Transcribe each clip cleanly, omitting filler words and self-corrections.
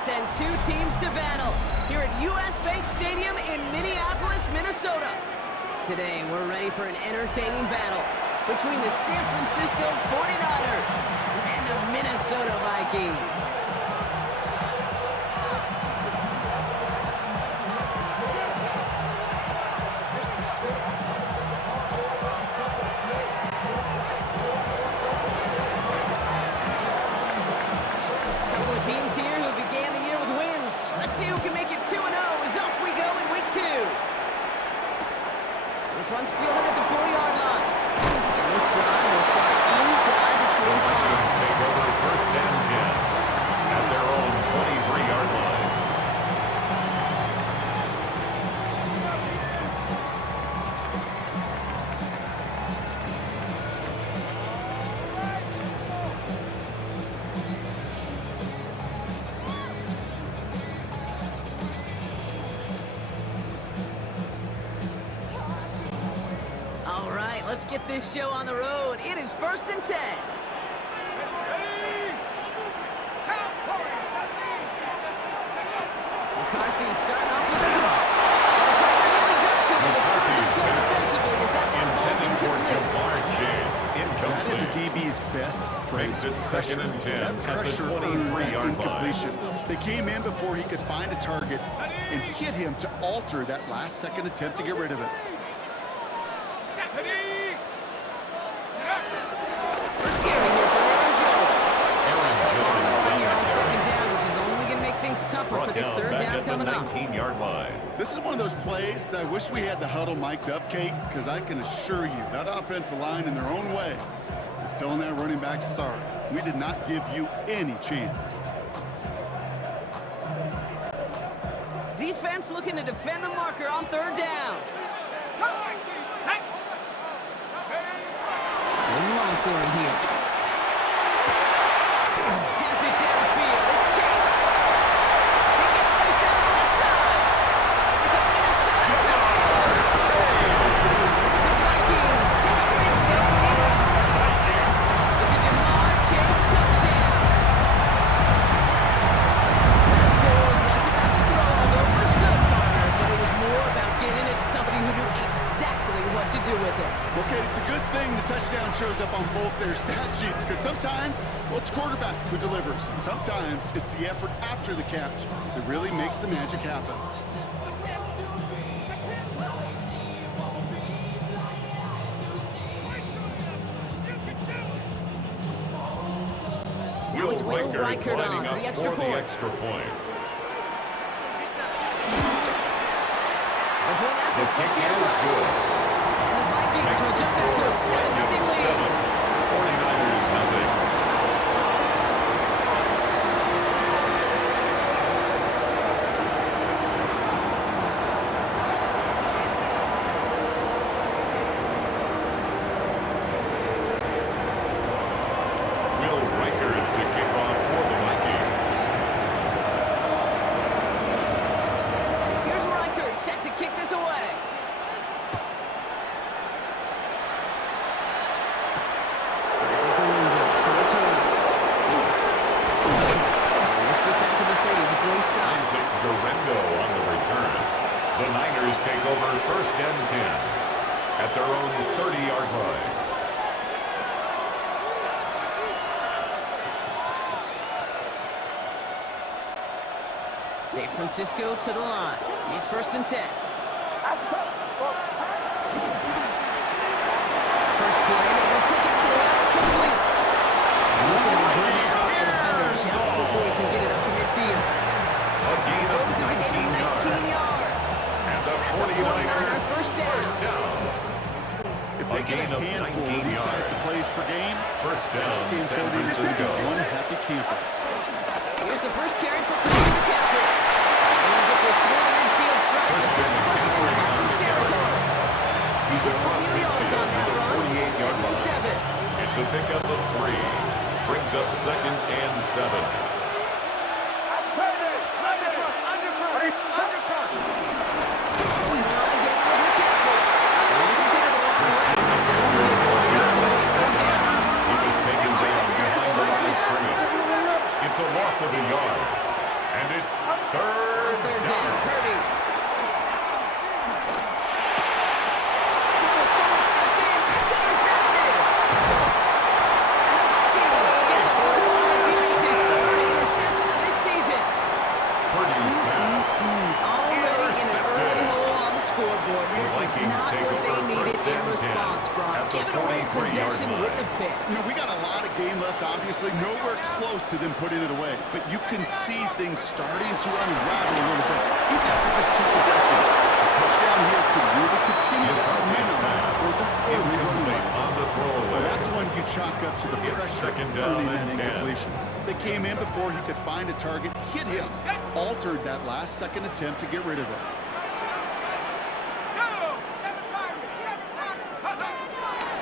send two teams to battle here at US Bank Stadium in Minneapolis, Minnesota. Today, we're ready for an entertaining battle between the San Francisco 49ers and the Minnesota Vikings. Teams here who began the year with wins. Let's see who can make it 2-0 as off we go in week 2. This one's fielded at the 40-yard line. And this drive will start inside the 25. The Vikings take over first and 10 at their own 23-yard line. Let's get this show on the road. It is 1st and 10. McCarthy starting off with the throw. That is a DB's best phrase. Makes it 2nd and 10 at the Pressure 23-yard line. They came in before he could find a target and hit him to alter that last-second attempt to get rid of it. First carry here for Aaron Jones. Here on 2nd down, which is only going to make things tougher for this 3rd down coming up. 19-yard line. This is one of those plays that I wish we had the huddle mic'd up, Kate, because I can assure you that offensive line in their own way is telling that running back, sorry, we did not give you any chance. Defense looking to defend the marker on 3rd down. Going long for him here. Has it downfield. It's Chase. He gets loose down the right side. It's a Minnesota touchdown. The Vikings take 6 down. It's a Jamar Chase touchdown. That score was less about the throw, although it was good, partner, but it was more about getting it to somebody who knew exactly what to do with it. Okay, it's a good thing the touchdown shows up on both their stat sheets, because sometimes, well, it's quarterback who delivers, and sometimes it's the effort after the catch that really makes the magic happen. Now it's Will Reichert lining on up for the extra point. The point after splits the uprights. And the Vikings will jump out to a 7-0 lead. 49ers nothing. Will Reichert to kick off for the Vikings. Here's Reichert set to kick this away. On the return. The Niners take over 1st and 10 at their own 30-yard line. San Francisco to the line. It's 1st and 10. First play, they go quick out to the left, complete. And he's going to be driven out by the defender just before he can get it up to midfield. A gain of 19 yards. And a 49er first down. If they get a handful of these types of plays per game, first down, San Francisco. Francisco. One happy camper. Here's the first carry for Christian McCaffrey. And we'll get this through the midfield strike. It's in the Vikings territory. He's across yards on that run. 48-yard line. It's a pickup of 3. Brings up 2nd and 7. It's a loss of a yard, and possession with the pick. You know, we got a lot of game left, obviously. Nowhere close to them putting it away. But you can see things starting to unravel a little bit. Even after just 2 possessions. A touchdown here could really continue that momentum towards an early running back. On the throwaway. That's one you chalk up to the It's pressure second down earning that and 10. incompletion. They came in before he could find a target, hit him, altered that last second attempt to get rid of it.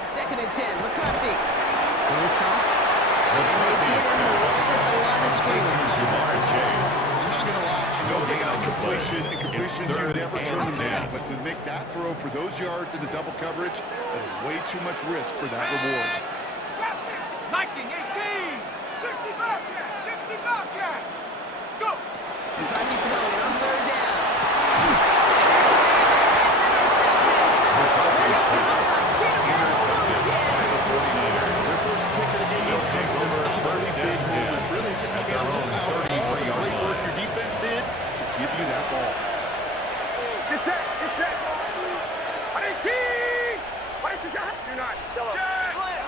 Second and 10, McCarthy. He's caught. And they get him right at the line of scrimmage. Jamar Chase. I'm not going to lie, I know they got a Nobody on the completion, play. and completions It's you third never and turn them 10. down. But to make that throw for those yards into double coverage, that is way too much risk for that reward. Viking 18, 60 Bobcat, 60 Bobcat. Go. McCarthy throwing on third down. And there's a man there. It's intercepted. McCarthy's Picked up by intercepted by Keenan. the 49ers. Their first pick of the game comes in an awfully First big and 10. moment. Really just At their cancels own out all the 33-yard great work line. your defense did to give you that ball. Get set, get set. 18. What is that? Do not. Slam.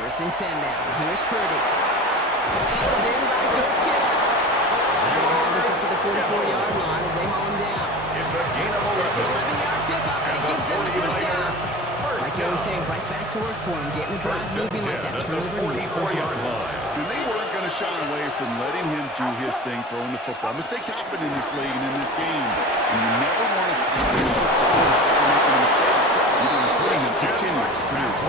First and 10 now. Here's Purdy. Nailed in by George Kittle. They're going to have this up to the 44-yard line as they haul him down. It's a gain of It's an 11. 11-yard pickup, and it gives them the first down. Like you always say, right back to work for him, getting the drive First and moving like 10 that at the turnover. 44-yard line. And they weren't going to shy away from letting him do his thing throwing the football. Mistakes happen in this league and in this game. And you never want to punish your opponent for making a mistake. You're going to see him continue to produce.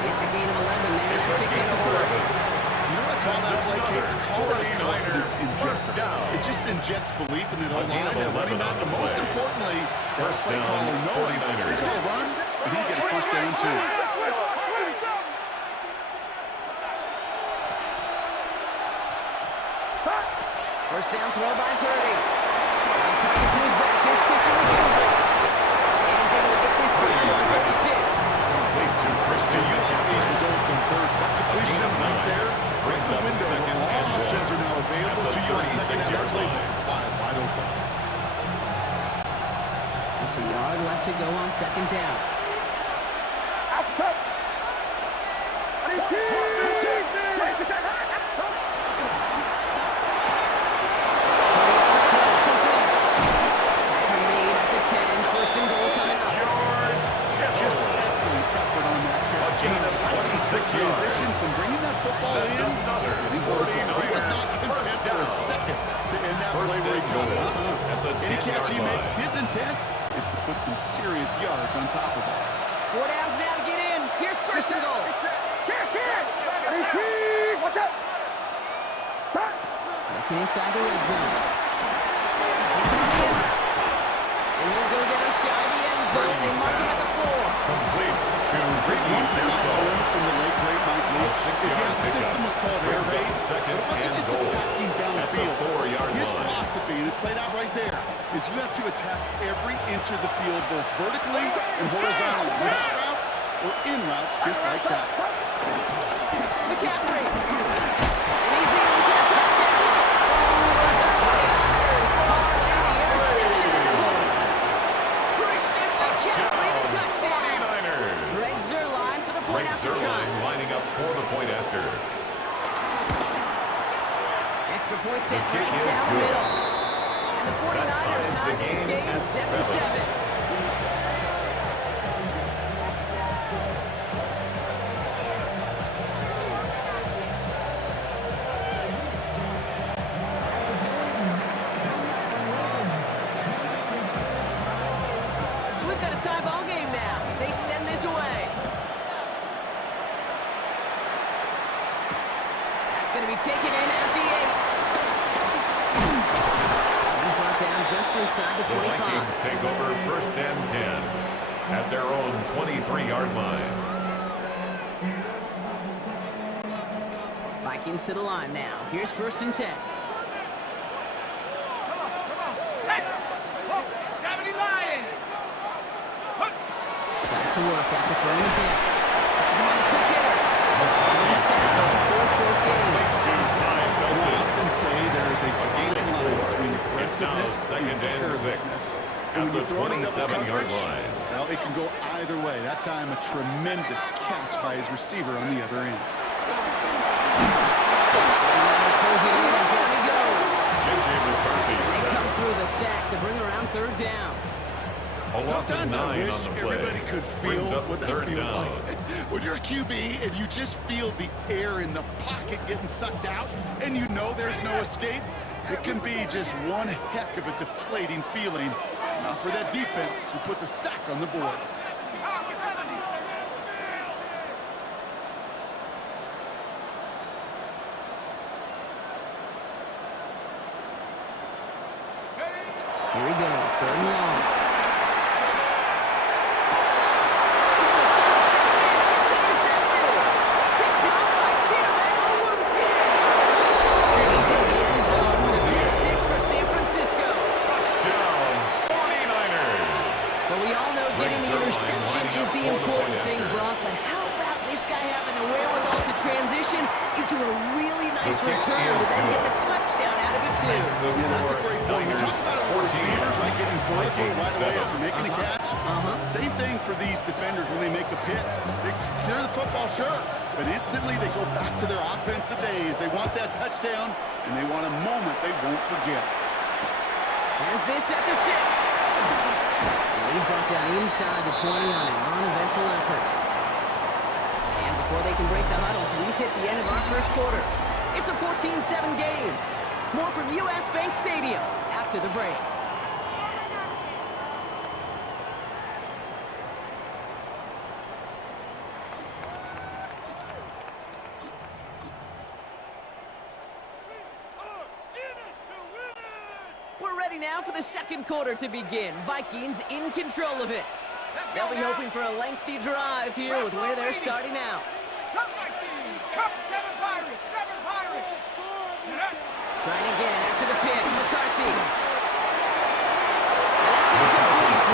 It's a gain of 11 there. It's That a picks up gain the of first. 11. You know what I call that play, Kate? I call that a 49ers confidence injector. first down. It just injects belief in that A gain O-line, of that 11 running back, on the and most play. importantly, that First play down, caller knowing 49ers. he call a run, and he get a first down too. First down throw by Purdy. On target to his back. Here's Christian McCaffrey. And he's able to get this down to 36. Complete to Christian You like these results on first. That completion right there brings the up window. second All and options one are now available at the to you on second and 36-yard third. line. Wide open. Just a yard left to go on second down. Outside. 18. Complete. Tackle made at the 10. First and goal coming up. George Just Kittle. excellent effort on that catch. Gain of 26 yards. Transition from bringing that football That's in. another He was 49er not content first for a down. second to end that First play where he and caught goal it. at the Any catch 10-yard he makes, line. his intent is to put some serious yards on top of it. 4 downs now to get in. Here's first and goal. Kid. 18. Watch out. Looking inside the red zone. It's a winner. And he'll go down shy of the end zone. They mark him at the 4. Complete to Ricky Pearsall. From the late great Mike Leach. A 6-yard Is the system pickup. was called air Brings up raid. second It wasn't and just goal attacking at the downfield. 4-yard His line. philosophy, and it played out right there, is you have to attack every inch of the field, both vertically and horizontally, without routes or in routes, just like that. McCaffrey. And he's in for the touchdown. The 49ers parlay the interception into points. Christian McCaffrey, the touchdown. 49ers. Greg Zuerlein for the point Greg after Zuerlein try. lining up for the point after. Extra point sent The kick right is down the good. middle. And the 49ers ties tie the this game game at 7-7. So we've got a tie ball game now as they send this away. That's going to be taken in at the 8. He's brought down just inside the The 25. Vikings take over first and 10 at their own 23-yard line. Vikings to the line now. Here's first and 10. Set. 70 Lion. Back to work after throwing the pick. Has him on a quick hitter. And he's tackled. 4-4 game. I often say there is a fine line between It's now aggressiveness second and and 6 carelessness. And at when the you throw it in double 27-yard coverage, line. Well, it can go either way. That time, a tremendous catch by his receiver on the other end. Pulls it in, and down he goes. J.J. McCarthy They set. come through the sack to bring around third down. A loss of Sometimes I 9 wish on the play. everybody could feel Brings up what that third feels down. like. When you're a QB and you just feel the air in the pocket getting sucked out and you know there's no escape, it can be just one heck of a deflating feeling. Not for that defense who puts a sack on the board. Here he goes, third and long. Someone stepped in, it's intercepted. Picked up by He's in the end zone for the pick six for San Francisco. Touchdown, 49ers. But we all know getting the interception is the important thing, Brock. But how about this guy having the wherewithal to transition into a really nice return to then get the touchdown out of it, too? Yeah, that's a great point. We talked about our receivers, right, getting vertical right away after making a catch. Same thing for these defenders when they make a pick. They secure the football, sure, but instantly they go back to their offensive days. They want that touchdown, and they want a moment they won't forget. Has this at the 6. And he's brought down inside the 20 on an uneventful effort. And before they can break the huddle, we've hit the end of our first quarter. It's a 14-7 game. More from U.S. Bank Stadium after the break. We're ready now for the second quarter to begin. Vikings in control of it. They'll be hoping for a lengthy drive here with where they're starting out. Cup 19, Cup 7 Pirates, 7 Pirates. Trying again after the pick, McCarthy. That's incomplete.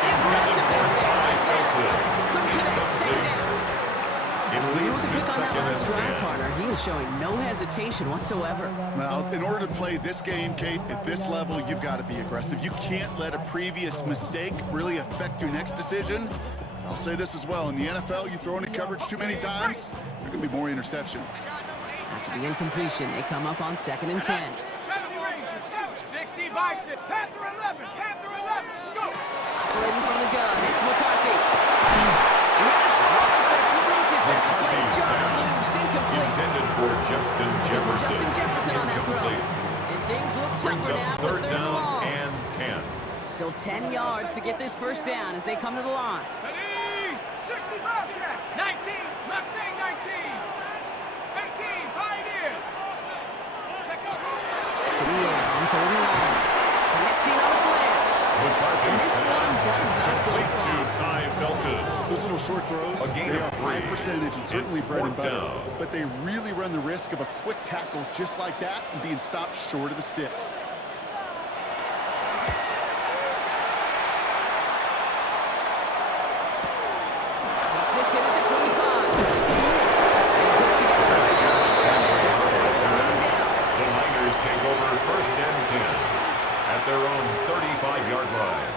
Impressiveness there like that. Couldn't connect, second down. It He leads was a to pick on that second last and drive, 10. partner. He was showing no hesitation whatsoever. Well, in order to play this game, Kate, at this level, you've got to be aggressive. You can't let a previous mistake really affect your next decision. I'll say this as well. In the NFL, you throw into coverage too many times, there can be more interceptions. After the incompletion, they come up on second and 10. 70 Rangers, 60 Bison, Panther 11, Panther 11, go! Operating from the gun, it's McCarthy. Great defensive play, jarred loose, incomplete. Intended for Justin Jefferson. Justin Jefferson on that throw. Incomplete. And things look Brings tougher up now with third third and down long. and 10. Still 10 yards to get this first down as they come to the line. 60 Bobcat, 19, Mustang 19, 18, Pioneer. Check out. To the air on third and long. Connecting on a slant. And this one does not go Complete far. to Ty Felton. Those little short throws, A gain they of are high 3. percentage and certainly It's bread and fourth butter. down. But they really run the risk of a quick tackle just like that and being stopped short of the sticks. Takes this in at the 25. And puts together a nice little return there before they're able to run him down. The Niners take over first and 10 at their own 35-yard line.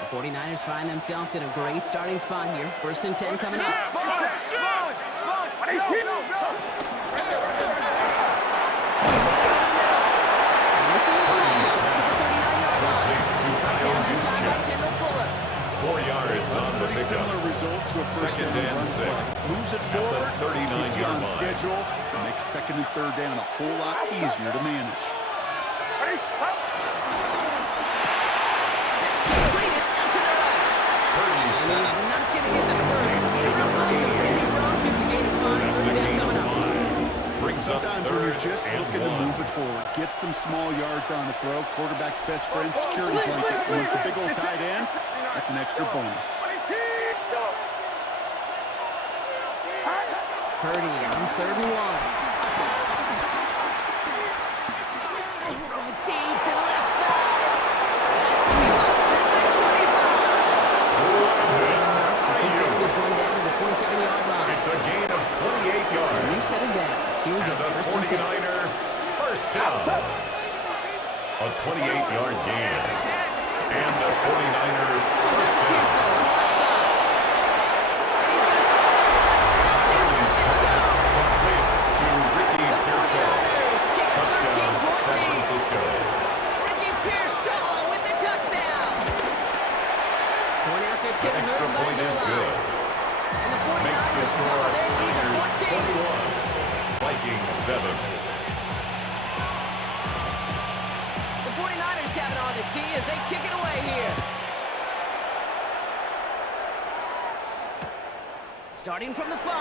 The 49ers find themselves in a great starting spot here. First and 10 coming up. And this is small to the 39-yard line. Right down that time by Kendall Fuller. 4 yards That's on a the pretty similar pickup. result to a first Second down and run play. 6. Moves it At the forward, 39 keeps you yard on line. schedule, and makes second and third down a whole lot easier to manage. That's completed out to the right. Purdy's And he's pass. not going to get the first. He's real close to the 10 Brown gets a gain of 5. Third down coming up. Brings up Sometimes when you're third just and looking to 1. move it forward, get some small yards on the throw, quarterback's best friend, security blanket. When it's a big old tight end, that's an extra bonus. Purdy on third and 1. They throw it deep to the left side. That's caught at the 25. Nice stop as he gets this one down to the 27-yard Here we And go. the First and 10. 49er first down. A 28-yard gain. And the 49er first Pearson down. on the left side. And he's going to score. Touchdown, San Francisco. Complete to Ricky The Pearsall. 49ers take a Touchdown, 13-point San lead. Francisco. Ricky Pearsall with the touchdown. Point after The kick extra ruled by point is Zulai. good. And the Makes the 49ers score double their lead to Niners 14. 21, Vikings 7. The 49ers have it on the tee as they kick it away here. Starting from the 5.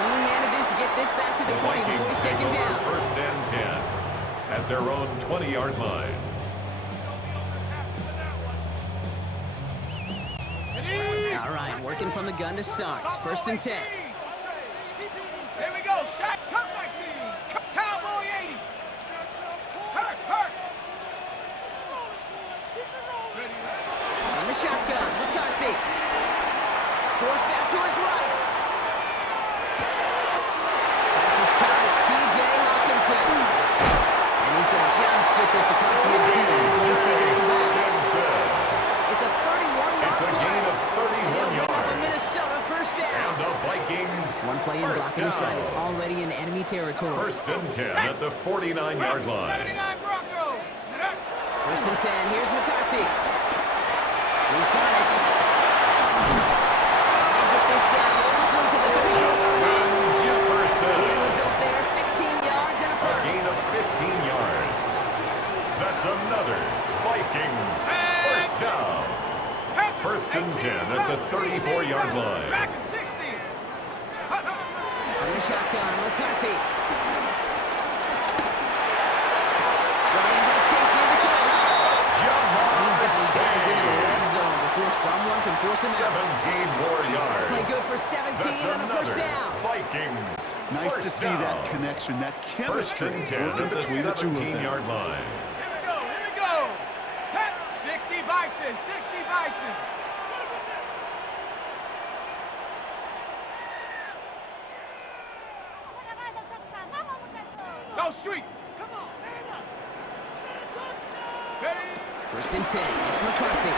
Only manages to get this back to the 20 before Vikings he's take taken over down. first and 10 at their own 20-yard line. All right, working from the gun to start. First and 10. Here we go. Shot. Come 19. Cowboy 80. Hurt. From the shotgun, McCarthy. Forced out to his right. Pass is caught. It's T.J. Hawkinson. And he's going to just get this across midfield before he's taken it back. It's a 31-yard It's a play. gain of And it'll 31 bring up a yards. Minnesota first And down. the Vikings One play in first blocking his drive is down. already in enemy territory. First and 10 at the 49-yard line. 79 Broncos. First and 10. Here's McCarthy. He's got it. And they get this down roughly to the 30. Justin The Jefferson. end result there, 15 yards and a A gain first. of 15 yards. That's another Vikings first down. First and 10 at the 34-yard line. Tracking 60. From the shotgun, McCarthy. Running by Chase near the sideline. He's got his guys into the red zone before someone can force him out. 17 more yards. Play good for 17 That's and a first another down. Vikings Nice to first see that down. connection, that First chemistry and 10 working at the between the two of them. 17-yard line. Here we go. 60 Bison. 60 Bison. Go street. Come on. Ready? First and 10. It's McCarthy.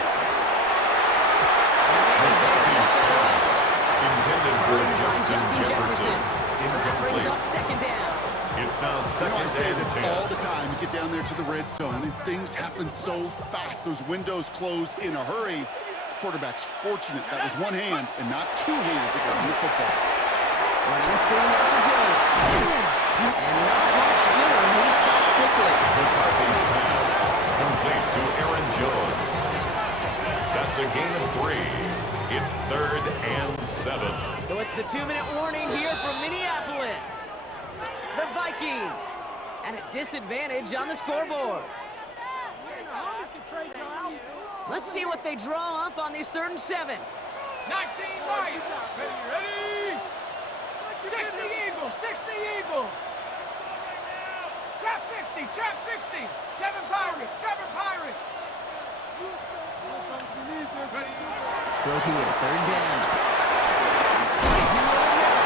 Intended for Justin Jefferson. That brings Incomplete. up second down. It's now You know, second I say and this 10. all the time. You get down there to the red zone, and things happen so fast. Those windows close in a hurry. Quarterback's fortunate that was one hand and not two hands that got him the football. Running a screen there for Jones. And not much doing. He stopped quickly. McCarthy's pass complete to Aaron Jones. That's a gain of 3. It's third and 7. So it's the 2-minute warning here from Minneapolis. The Vikings at a disadvantage on the scoreboard. Let's see what they draw up on these 3rd and 7. 19 right. Ready? 60 Eagle. 60 Eagle. Trap 60. Trap 60. 7 Pirates. 7 Pirates. Ready? Throw here, 3rd down. Finds him over the middle.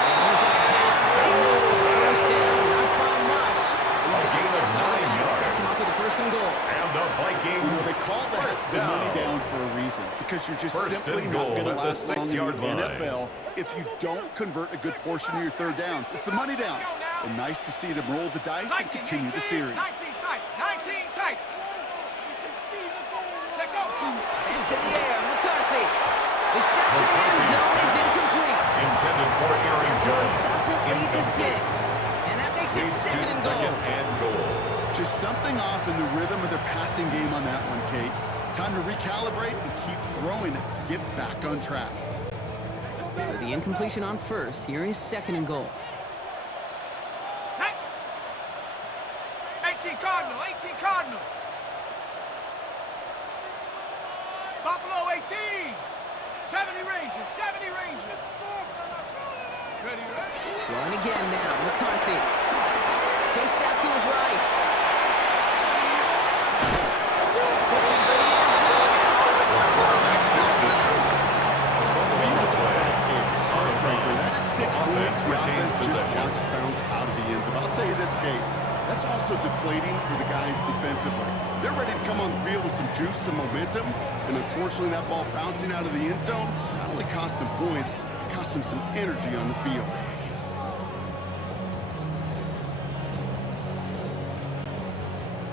And he's going to have a first down. Not by much. A gain of 9 yards. Sets him up with a 1st and goal. And the Vikings You know, they call that first the money down. down for a reason, because you're just First simply and not goal going to at the last long in the 6-yard line. NFL if you don't convert a good portion of your 3rd downs. It's the money down. And nice to see them roll the dice and continue the series. 19 tight. 19 tight. Check out. Into the air, McCarthy. The shot to the end zone is incomplete. Intended for Aaron And throw Jones. doesn't lead to 6. Incomplete. And that makes it Leads to 2nd and second goal. and goal. Just something off in the rhythm of their passing game on that one, Kate. Time to recalibrate and keep throwing it to get back on track. So the incompletion on 1st. Here is 2nd and goal. Tight. 18 Cardinal. 18 Cardinal. Buffalo 18. 70 Rangers. 70 Rangers. Ready? Throwing again now, McCarthy. Chased out to his right. Pushing for the end zone. Holds the football. It's no loose. That's 6 points. The offense escape. That's also deflating for the guys defensively. They're ready to come on the field with some juice, some momentum, and unfortunately that ball bouncing out of the end zone not only cost them points, it cost them some energy on the field.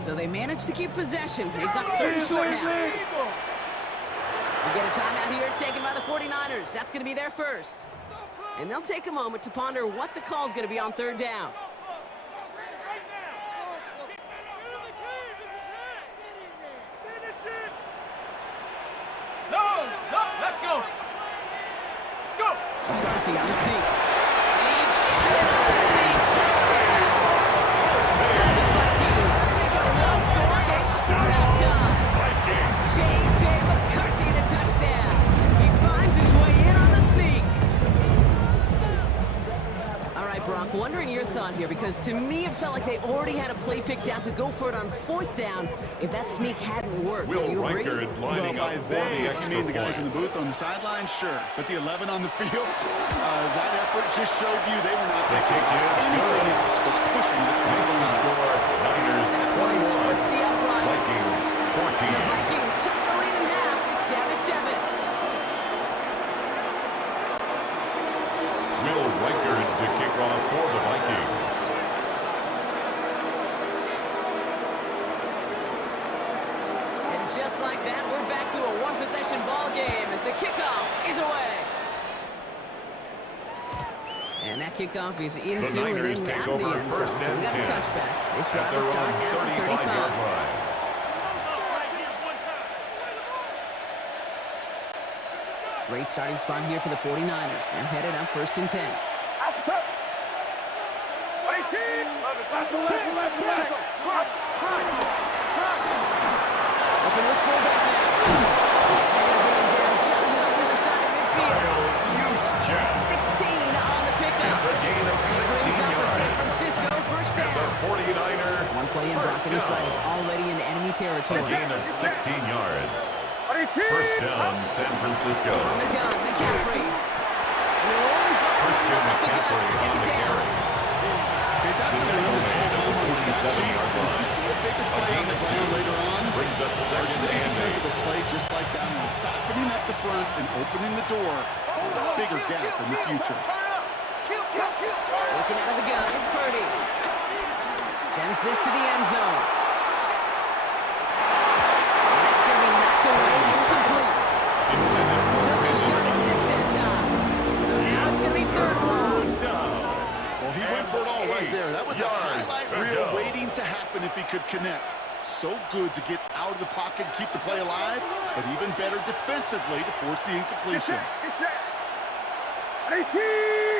So they managed to keep possession. They've got third and short now. We get a timeout here taken by the 49ers. That's going to be their first. And they'll take a moment to ponder what the call is going to be on third down. No, let's go. Go. McCarthy on the sneak. And he gets it on the sneak. Touchdown. The Vikings make it a one-score game through halftime. J.J. McCarthy the touchdown. He finds his way in on the sneak. All right, Brock, wondering your thought here, because to me it felt like they already had a play picked out to go for it on fourth down if that sneak hadn't worked. Do you agree? Well, by they, you mean the guys in the booth on the sideline? Sure. But the 11 on the field, that effort just showed you they were not thinking anything else but pushing the Score, Niners One 21, splits the uprights. Vikings And the 14. Vikings chop the lead in half. It's down to 7. Will Reichard to kick off for the Vikings. And just like that, we're back to a one-possession ball game as the kickoff is away. And that kickoff is into The and Niners then take out of the over end zone. first So we and got a 10. touchback. This drive At will their start own at the 35-yard 35. line. Great starting spot here for the 49ers. They're headed up first and 10. Open this fullback now. They're going to bring him down just on the other side of midfield. That's 16 on the pickup. It's a gain of And it 16 brings up the yards. San Francisco first And the down. 49er One play in, Brock, and this first drive is down. already in enemy A territory. gain of 16 yards. First down, San Francisco. On the gun, McCaffrey. And they're only First firing down, at the gun. McCaffrey on Second the down. carry. Okay, that's a little total on the stat sheet. 47-yard If you line. see a bigger A play gain on the of ball 2. later on, Brings up second maybe and because 8. of a play just like that one, softening up the front and opening the door for a bigger gap in the future. Looking out of the gun, it's Purdy. Sends this to the end zone. And that's going to be knocked away, incomplete. Took a shot at 6 that time. So now it's going to be third and long. Well, he went for it all right there. That was a Yards highlight to reel go. waiting to happen if he could connect. So good to get out of the pocket and keep the play alive, but even better defensively to force the incompletion.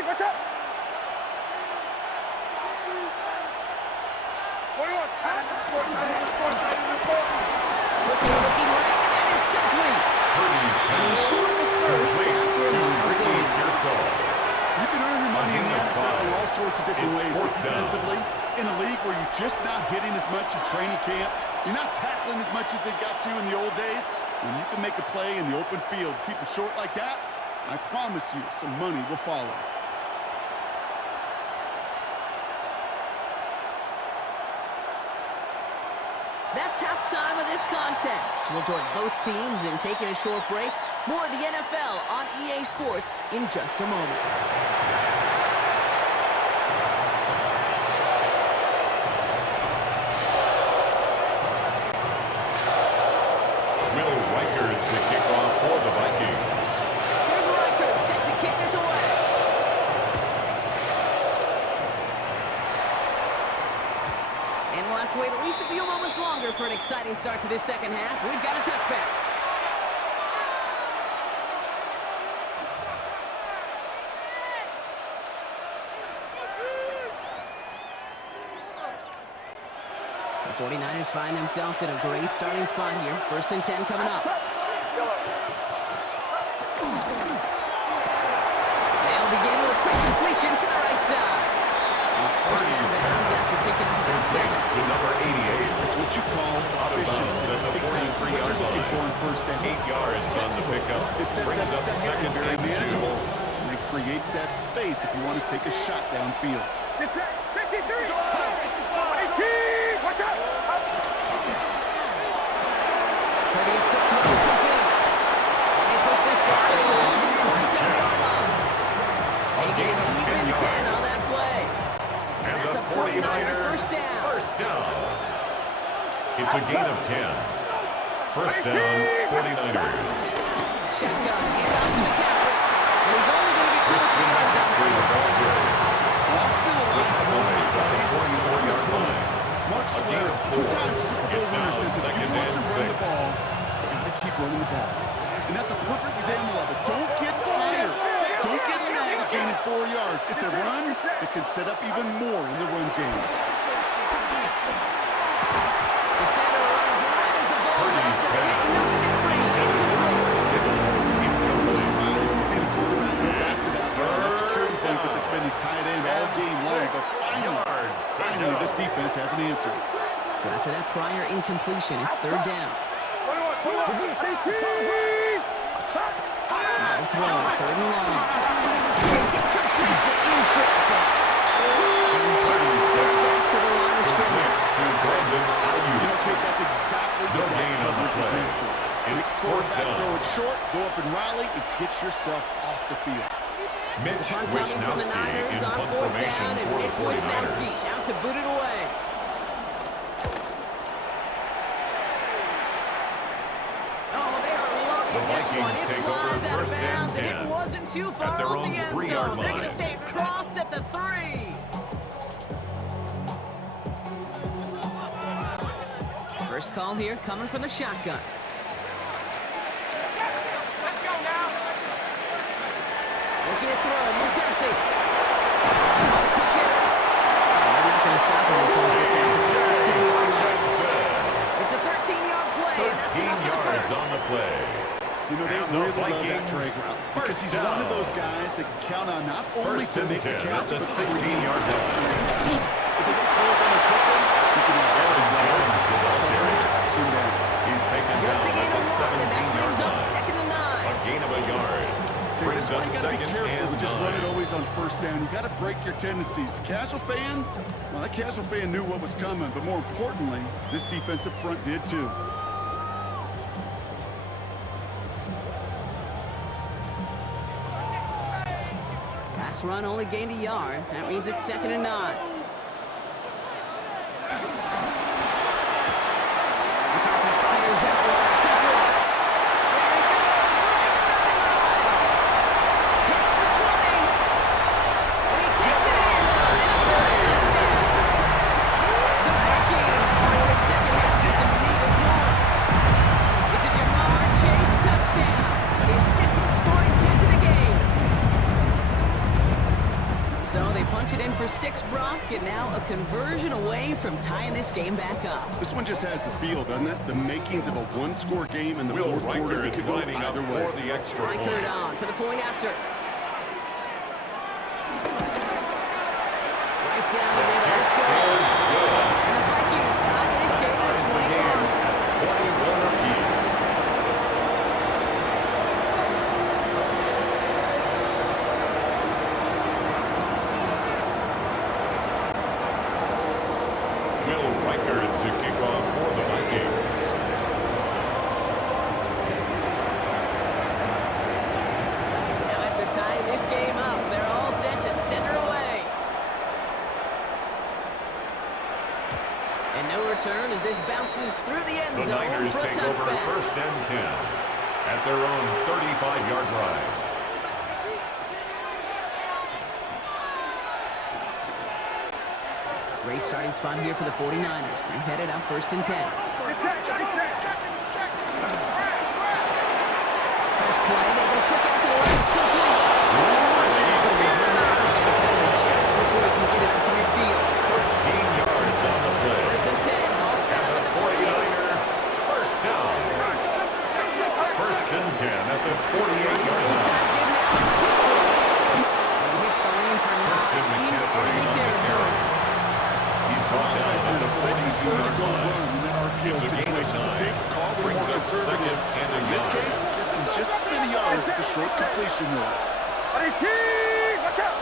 What's up? 41. Quickly looking left, and it's complete. Purdy's And he's pass. short the first Complete after a to long Ricky game. Pearsall. You can earn your money in the Gain of NFL in 5. all sorts of different It's ways, but fourth down. defensively, in a league where you're just not hitting as much in training camp, you're not tackling as much as they got to in the old days, when you can make a play in the open field, keep it short like that, I promise you some money will follow. That's halftime of this contest. We'll join both teams in taking a short break. More of the NFL on EA Sports in just a moment. Will Reichard to kick off for the Vikings. Here's Riker set to kick this away. And we'll have to wait at least a few moments longer for an exciting start to this second half. We've got a touchback. The 49ers find themselves in a great starting spot here. First and 10 coming up. They'll begin with a quick completion to the right side. He's first out of bounds after picking up about 7. To number 88. That's what you call Out of bounds efficiency. at the Exactly what 43-yard you're looking line. for in first down. 8 yards on the pickup. It sets Brings up up second and very and 2. manageable, and it creates that space if you want to take a shot downfield. 53. First down. It's a gain of 10. First down, 49ers. Shotgun, handoff to McCaffrey. And he's only going to get 2 or 3 yards on that one. While still alive for one of my buddies, 44-yard line. Mark Slater, 2-time Super Bowl It's now winner, says if you second want to and run the 6. ball, you got to keep running the ball. And that's a perfect example of it. Don't get tired. Don't get mad at gaining 4 yards. It's a run that can set up even more in the run game. Defender runs right as the ball drops and the hit knocks it free. Incomplete. No surprise to see the quarterback go back to that run. That security blanket that's been his tight end all game long. But finally, this defense has an answer. So after that prior incompletion, it's 3rd down. No throw, 3rd and long. He completes it in traffic. And just gets back to the line of scrimmage. You know, Kate, that's exactly No what gain that on the coverage was play. meant for. It's Quick 4th quarterback, down. throw it short, go up and rally, and get yourself off the field. Mitch Punt coming from the Wisnowski Niners in on punt 4th formation down, and for the it's Wisnowski 49ers. out to boot it away. Oh, they are loving The this one. Vikings It take over flies out of 1st and bounds, and 10 it wasn't too at far their off own the end 3-yard zone. They're going line. to say it crossed at the 3. First call here coming from the shotgun. Let's go now. Looking to throw, McCarthy. Saw the quick hitter. And they're not going to stop him until he gets out to that 16-yard line. It's a 13-yard play, and that's 13 enough for the yards first. on the play. You know, they And the really love that Vikings, drag route because first he's one of down. those guys that can count on not only First to and make the 10 catch, at the but 16-yard line. if they get close on it quickly, you can have Aaron Jones with the some carry. traction there. He's taken Just a down gain at of the 1, and that 17-yard brings up line. 2nd and 9. A gain of a yard. Okay, Brings this one up you gotta be 2nd careful and to just run it 9. always on 1st down. You gotta break your tendencies. The casual fan, well, that casual fan knew what was coming, but more importantly, this defensive front did too. Last run only gained a yard. That means it's 2nd and 9. McCarthy fires out one. Complete. There he goes. Right sideline. Hits the 20. And he takes it in for a Minnesota touchdown. The Vikings start their second half with some needed points. It's a Jamar Chase touchdown. His 2nd scoring catch of the game. So they punch it in for 6, Brock, and now a conversion away from tying this game back up. This one just has the feel, doesn't it? The makings of a one-score game in the Will fourth quarter Riker that is could go lining up either way. for the extra Reichert point. on for the point after. Right down the middle. Let's go. And the Vikings tie this game at 21. 21 apiece. Will Riker to kick off for the Vikings. Now after tying this game up, they're all set to center away. And no return as this bounces through the end The zone Niners for a take over touchback. 1st and 10 at their own 35-yard line. Great starting spot here for the 49ers. They're headed up 1st and 10. First play, they go quick out to the left, complete. And he's going to be driven out of the defender just before he can get it up to midfield. 13 yards on the play. 1st and 10, all set up at the 48. 49er, first down. 1st and 10 at the 48-yard line. Inside give now to McCaffrey. And he hits the lane for Christian 9 in McCaffrey enemy on the territory. carry. He's brought down at Offenses, the they prefer to 42-yard go line. run in that RPO It's a gain of situation. It's a 9. safer call, but Brings more up conservative. 2nd and a In this yard. case, gets him just as many yards as a short completion will. Watch out.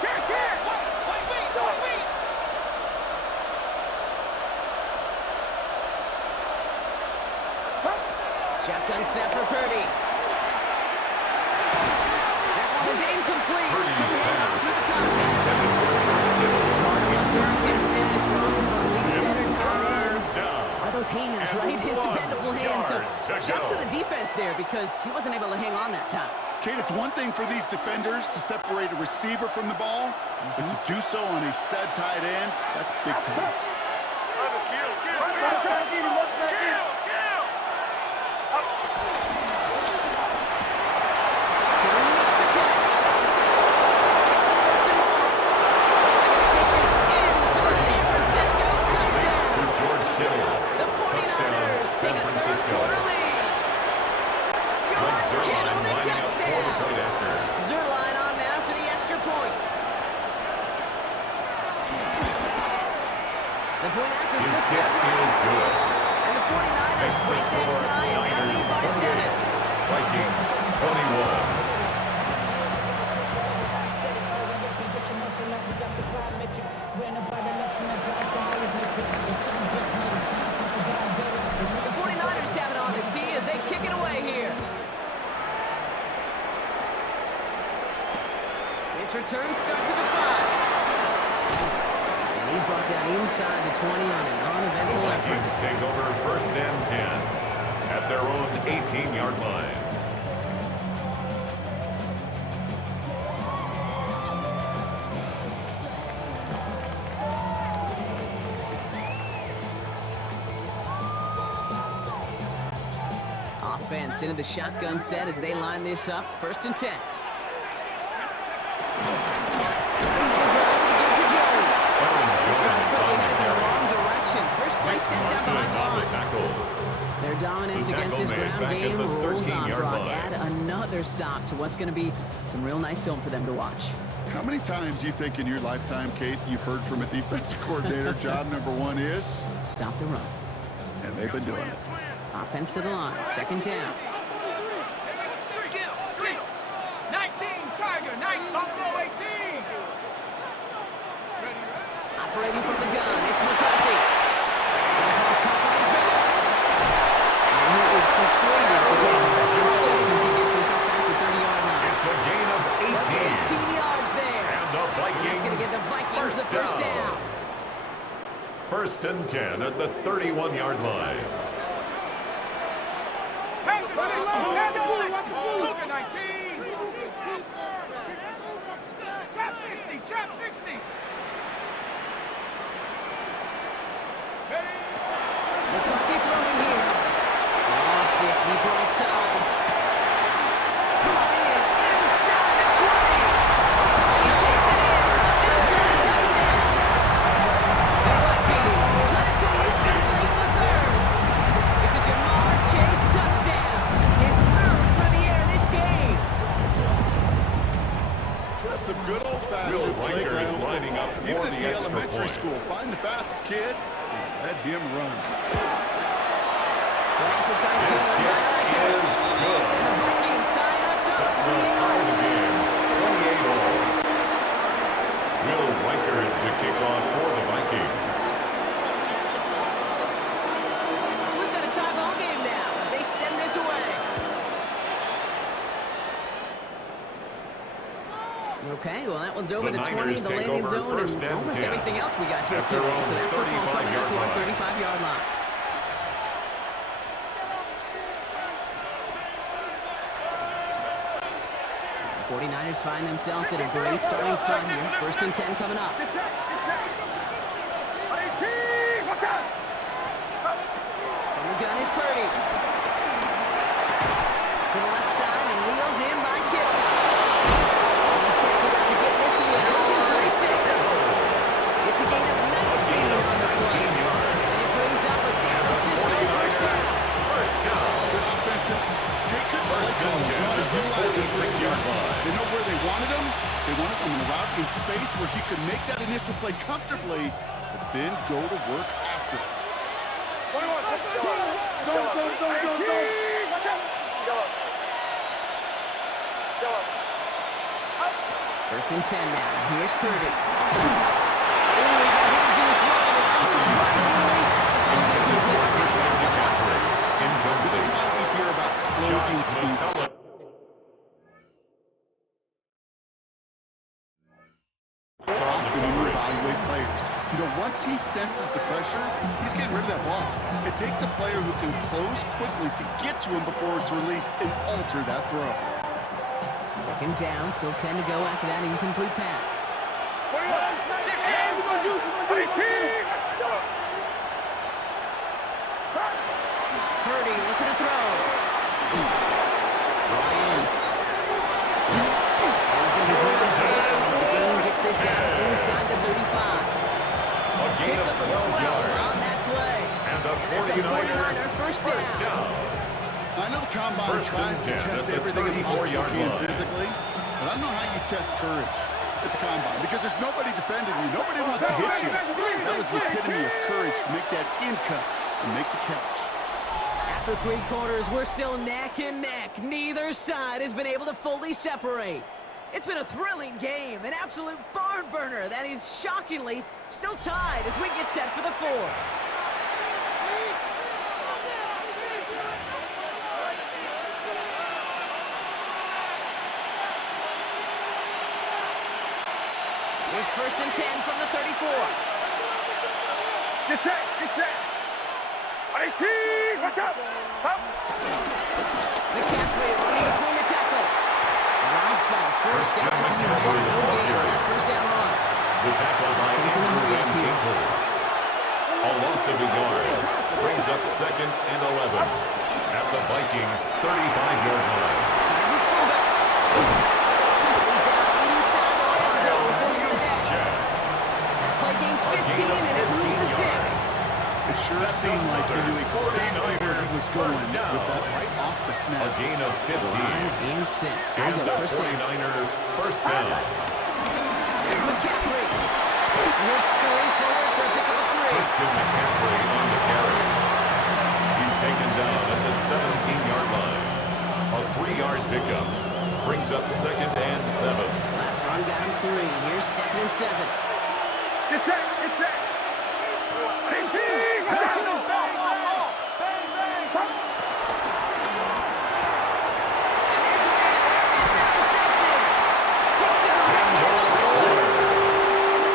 Get. Wait. Shotgun snap for Purdy. That one is incomplete. Purdy's Couldn't hang on pass through the is contact. intended for George Kittle. What's earned him status, Brock, those hands, right? His dependable hands. So shouts to the defense there because he wasn't able to hang on that time. Kate, it's one thing for these defenders to separate a receiver from the ball, but to do so on a stud tight end, that's big time. The point after splits the upright. And the 49ers break that tie and now lead by 7. Vikings 21. The 49ers have it on the tee as they kick it away here. This return starts at the 5. He's brought down inside the 20 on an uneventful effort. The Vikings take over 1st and 10 at their own 18-yard line. Offense into the shotgun set as they line this up. 1st and 10. First play sent down behind the line. Their dominance against his ground game rolls on, Brock. Add another stop to what's going to be some real nice film for them to watch. How many times do you think in your lifetime, Kate, you've heard from a defensive coordinator, job number 1 is? Stop the run. And they've been doing it. Offense to the line. 2nd down. 19, Tiger, 9, Buffalo 18. Operating from the gun, it's McCarthy. And he is persuaded to go. It's just as he gets this up past the 30-yard line. It's a gain of 18. 18 yards there. And the Vikings, that's going to get the Vikings the first down. 1st and 10 at the 31-yard line. Luka 19. Chop 60, chop 60. McCarthy throwing here. Offset deep right side. Brought in inside the 20. He takes it in. Minnesota touchdown. The Vikings cut it to 1 late in the 3rd. It's a Jamar Chase touchdown. His 3rd for the air this game. Just some good old-fashioned playground lining up football. for Even the at the extra elementary point. school, find the fastest kid, let him run. This kick is good. And the Vikings tie us up That will tie the game 28-all. Will Riker to kick off for the Vikings. So we've got a tie ball game now as they send this away. Okay, well that one's over the 20, the landing zone, and almost everything else we got here today. So that football coming out to our 35-yard line. The 49ers find themselves at a great starting spot here. 1st and 10 coming up. From the gun is Purdy. To the left side and wheeled in by Kittle. He's tackled after getting this to the end. It's in 46. It's a gain of 19 on the play. And it brings up a San Francisco first down. Good offenses. Take good play calls. Utilizing the receiver. They know where they wanted him. They wanted him in a route in space where he could make that initial play comfortably, but then go to work after it. 1st and 10 now. Here's Purdy. Ooh, he got hit as he was throwing it. Unsurprisingly, it's incomplete. This is why we hear about closing speeds. Soft when you evaluate players. You know, once he senses the pressure, he's getting rid of that ball. It takes a player who can close quickly to get to him before it's released and alter that throw. Second down, still 10 to go after that incomplete pass. Purdy looking to throw. Ryan. He's going to be thrown as the game gets this down inside the 35. A gain Pick of up a 12 yards. on that play. And a That's a 49er first down. down. I know the combine tries to test everything it possibly can physically, but I don't know how you test courage at the combine because there's nobody defending you. Nobody wants to hit you. That was the epitome of courage to make that in cut and make the catch. After 3 quarters, we're still neck and neck. Neither side has been able to fully separate. It's been a thrilling game, an absolute barn burner that is shockingly still tied as we get set for the 4th. Here's 1st and 10 from the 34. Get set, get set. 18, watch out. McCaffrey running between the tackles. Round foul, first down. He made no gain on that first down run. The tackle by Offense in the hurry up here. A loss of a yard brings up 2nd and 11 at the Vikings 35-yard line. Finds his fullback. He's down inside the red zone for the net. That play gains 15 and it moves the sticks. It sure seemed like he knew exactly where he was going with that right off the snap. A gain of 15. And 6. Here we Here's go, the first down. 49er first down. Here's McCaffrey. He'll scurry forward for a pick of 3. Christian McCaffrey on the carry. He's taken down at the 17-yard line. A 3-yard pickup brings up 2nd and 7. Last run got him 3. Here's 2nd and 7. Get set, get set. 18, watch out. And there's a man there. It's intercepted. Kicked out. And the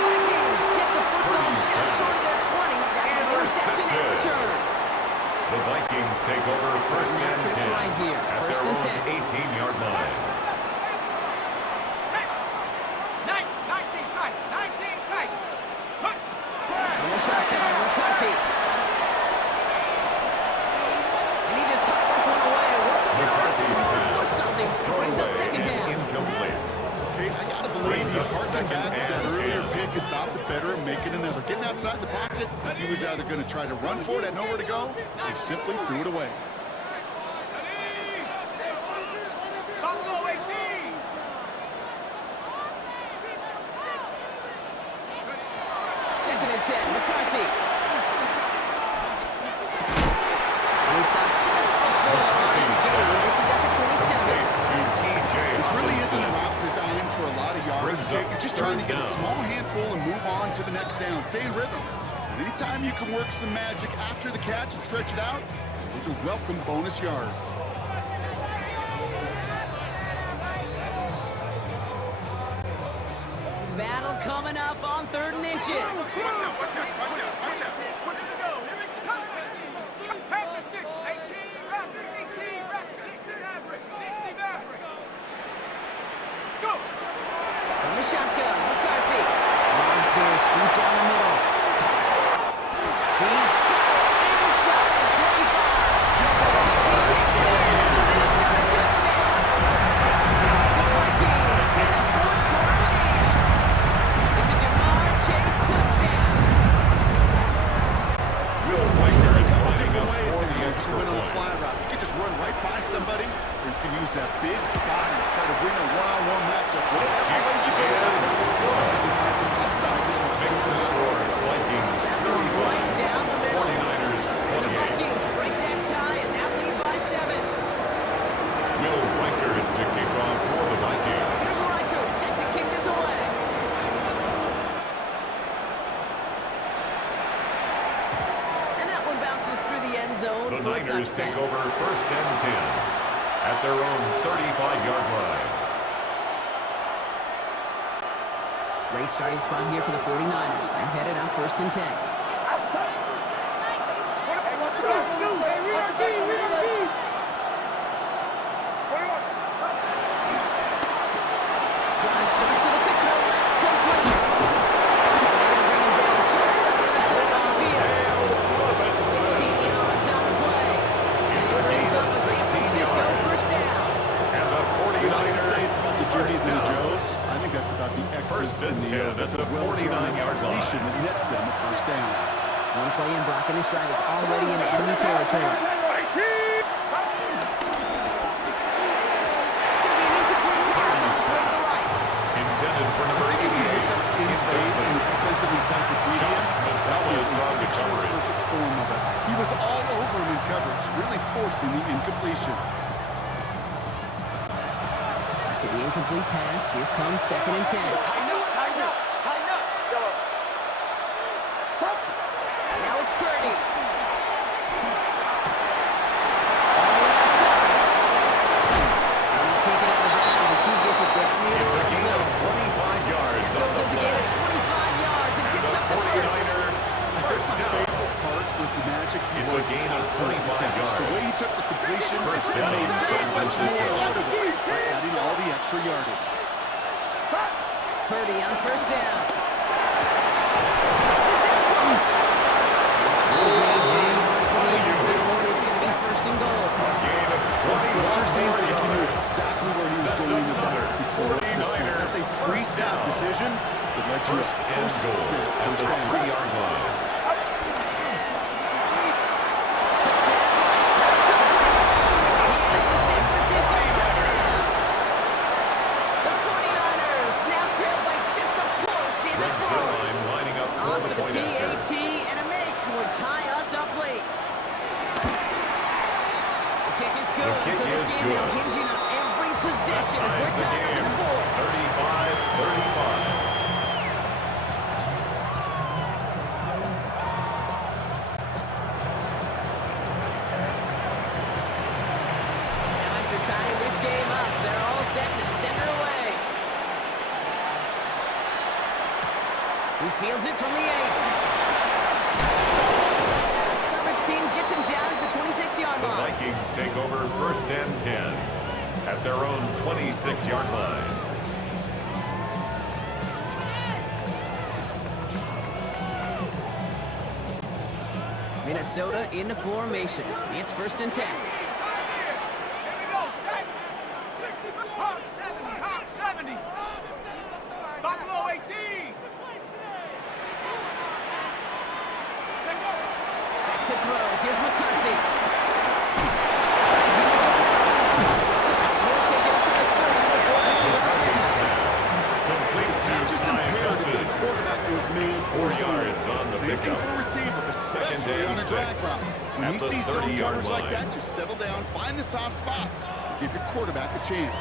Vikings get the football just short of their 20. That's an interception and return. The Vikings take over 1st and 10 right here. at 1st their and own 10. 18-yard line. 19 tight, 19 tight. On the shotgun, McCarthy. And he just hooks this one away. Wasn't going to risk a throw or something. It brings up 2nd down. Incomplete. Okay, I gotta believe he hardened back to that earlier pick and thought the better of making another. Getting outside the pocket, he was either going to try to run for it, had nowhere to go, so he simply threw it away. Buffalo 18. Second and 10, McCarthy. And he stopped just before the line to gain. This is at the 27. This really isn't a route designed for a lot of yards. Okay? You're just trying to get a small handful and move on to the next down. Stay in rhythm. And anytime you can work some magic after the catch and stretch it out, those are welcome bonus yards. Battle coming up on 3rd and inches. Watch out, watch out, watch out, watch out. What's it go? Here it comes. 18, 18, Rapid, 18, Rapid, 60, Maverick, 60, Maverick. Go. From the shotgun, McCarthy. Arms there, steep down the middle. He's got it inside the 25. He takes it in for the Minnesota touchdown. The Vikings take a 4th quarter lead. It's a Jamar Chase touchdown. Will Riker A couple lining different up ways for to the win extra on a point. fly route. You can just run right by somebody, or you can use that big body to try to win a one-on-one matchup. Whatever way you go, this is the type of upside this one Makes the score Vikings That one right 34, down the middle. 49ers And the 28. Vikings break that tie and now lead by 7. Will Riker to kick off for the Vikings. Here's Riker set to kick this away. And that one bounces through the end zone The for a Niners touchdown. take over 1st and 10 at their own 35-yard line. Great starting spot here for the 49ers. They're headed on 1st and 10. And At the well-drawn 49-yard line. completion that nets them a first down. One play in, Brock and his drive is already in enemy territory. It's going to be an incomplete pass on the throw to the right. Intended for number I think if you look 88. up in phase in the defensive encyclopedia, Josh that was Metella saw a the coverage. perfect form of it. He was all over him in coverage, really forcing the incompletion. After the incomplete pass, here comes 2nd and 10. Now it's Purdy. On the left side. And he's taken out of bounds as he gets it down near It's the a red gain of zone. 25 yards That on goes the as a gain play. of 25 yards and picks The up the first. 49er first My down. favorite part was the magic he It's a worked gain of after the 25 catch. yards. The way he took the completion First and down, made so San much Francisco. more out of it by adding all the extra yardage. Purdy on first down. Yes, it's in close. And the stop is made 3 yards from the end zone. It's going to be first and goal. Gain of It sure seems like he 21 knew yards. exactly where he was That's going with another that before the snap. 49er That's a pre-snap first down. decision that led to a First and goal post-snap at first the down. 3-yard line. Here's the San Francisco touchdown. The 49ers now trail by just a point in the Red fourth. Zerline lining up On for for the the point after. PAT and a make would tie us up late. The kick is good, The kick so this is game now good. hinging on every possession as we're Ties the tied up in game. the fourth. 35-35. Now after tying this game up, they're all set to center away. He fields it from the 8. Coverage team gets him down at the 26-yard The line. Vikings take over first and 10 at their own 26-yard line. Minnesota in the formation. It's first and 10. Here we go, set. 60, Hawk 70, Hawk 70. Buffalo 18. Take over. Back to throw. Here's McCarthy. He'll take it up to the 30 before being brought down. Complete It's not just to Ty imperative that Hilton. a quarterback goes man or 4 zone. yards on the Same thing pickup. for a receiver, Second especially and on a drag 6 route. When at you the see zone 30-yard coverage like line. that, just settle down, find the soft spot, give your quarterback a chance.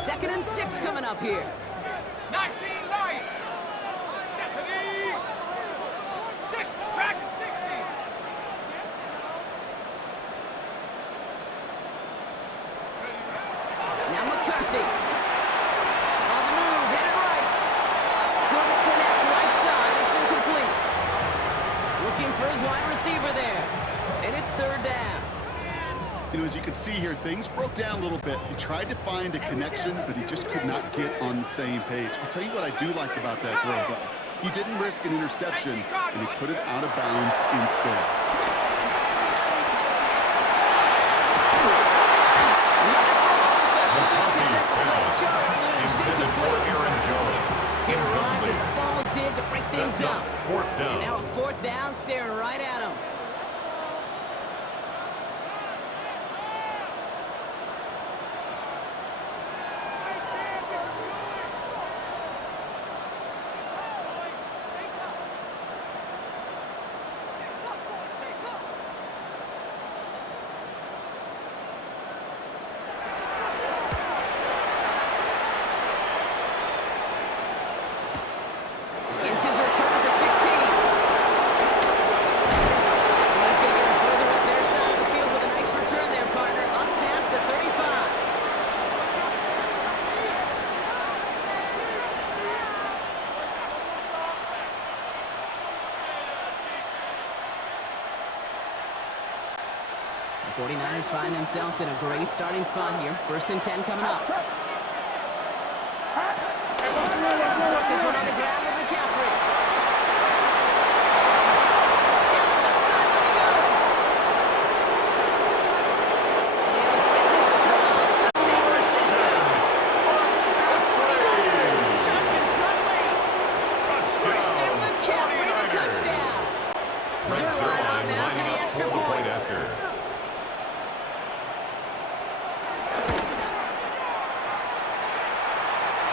2nd and 6 coming up here. 19 Lion. Set the knee. 6, track at 60. Now McCarthy. On the move, headed right. Couldn't connect right side. It's incomplete. Looking for his wide receiver there. And it's third down. You know, as you can see here, things broke down a little bit. He tried to find a connection, but he just could not get on the same page. I'll tell you what I do like about that throw, though. He didn't risk an interception, and he put it out of bounds instead. Intended for Aaron Jones. He arrived Incomplete. as the ball did to break things Sets up. up fourth And down. now a fourth down staring right at him. Begins his return at the 16. And he's going to get him further up their side of the field with a nice return there, partner. Up past the 35. The 49ers find themselves in a great starting spot here. First and 10 coming up. Struck this one on the ground with McCaffrey. Down the left sideline he goes. And he'll get this across to San Francisco.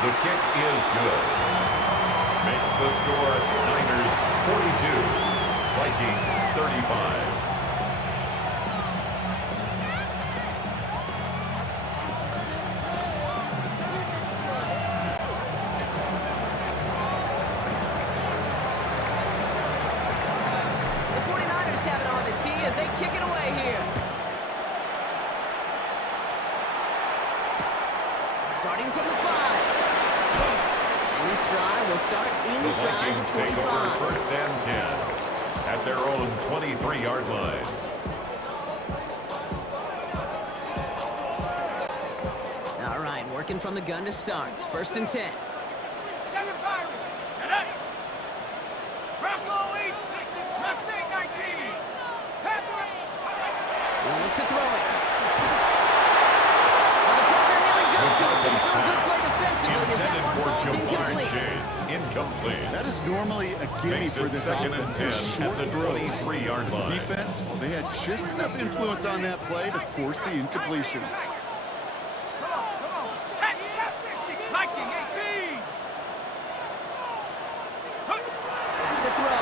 The kick is good. Makes the score Niners 42, Vikings 35. The 49ers have it on the tee as they kick it away here. Starting from the 5. And this drive will start The inside Vikings the take over 25. first and 10 at their own 23-yard line. All right, working from the gun to start. First and 10. Seven Byron. Set up. Buffalo 8, 60. Mustang 19. Panther. We'll look to throw it. Well, the pressure nearly got to it, but still good play defensively as that Intended one for falls Jamar incomplete. Chase. Incomplete. That is normally a gimme Makes for it this second and offense. 10 It's short at the throws. 23-yard The line. defense, well, they had just enough influence on that play to force the incompletion. Come on. Set. Tap 60. Viking 18. To throw.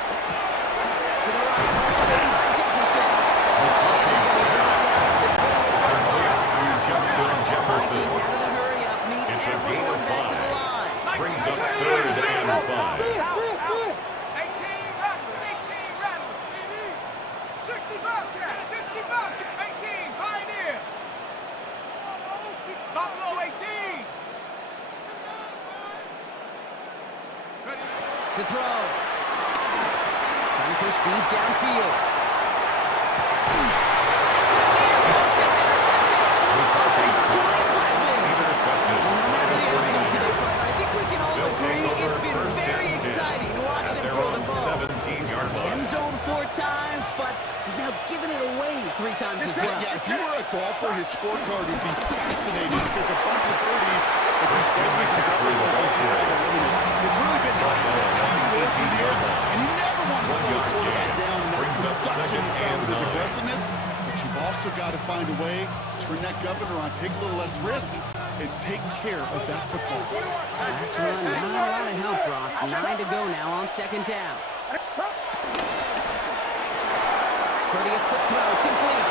To the right. Jefferson. And he's going to be brought down at the 28-yard line. To Justin Jefferson. Vikings out of the hurry up. Need It's a gain everyone of back to the 5. line. Brings up third and 5. 18 Rattler. 60 Bobcat. 60 Bobcat. 18 Pioneer. Buffalo 18. Ready. To throw. Trying to push deep downfield. It's intercepted. It's Julian Blackman. Intercepted. No matter the outcome today, 49. Bubba, I think we can all They'll agree take over it's been first very and 10 exciting watching at him their throw own the ball. 17-yard line. End zone 4 times, but he's now given it away 3 times as well. Yeah, if you were a golfer, his scorecard would be fascinating because a bunch of birdies, but these birdies and double birdies he's got to eliminate. It's really been helping this guy roll through the air, and you never want to slow a quarterback down in that Brings up production he's second found with his and 9. aggressiveness, but you've also got to find a way to turn that governor on, take a little less risk, and take care of that football. Last run, not a lot of help, Brock. 9 to go now on second down. Purdy, a quick throw, complete.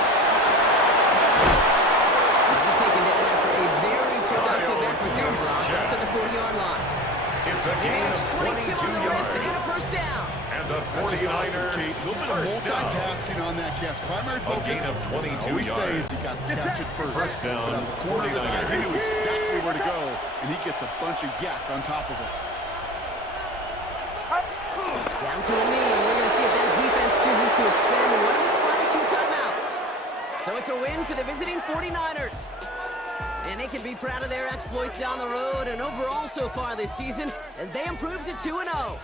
He's taken down after a very productive effort there, Brock, up to the 40-yard line. It's a He gain managed of 22 on 22 the rip yards. and a first down. And the That's just awesome, 49er Kate. A little bit of first down. multitasking on that catch. Primary focus, gain of 22 as I always say, is yards. you got to catch it first. First down, But on the corner of his eye, he 49ers. knew exactly where to go, and he gets a bunch of yak on top of it. Down to a knee, and we're going to see if that defense chooses to expand one of its final 2 timeouts. So it's a win for the visiting 49ers. And they can be proud of their exploits down the road and overall so far this season as they improved to 2-0.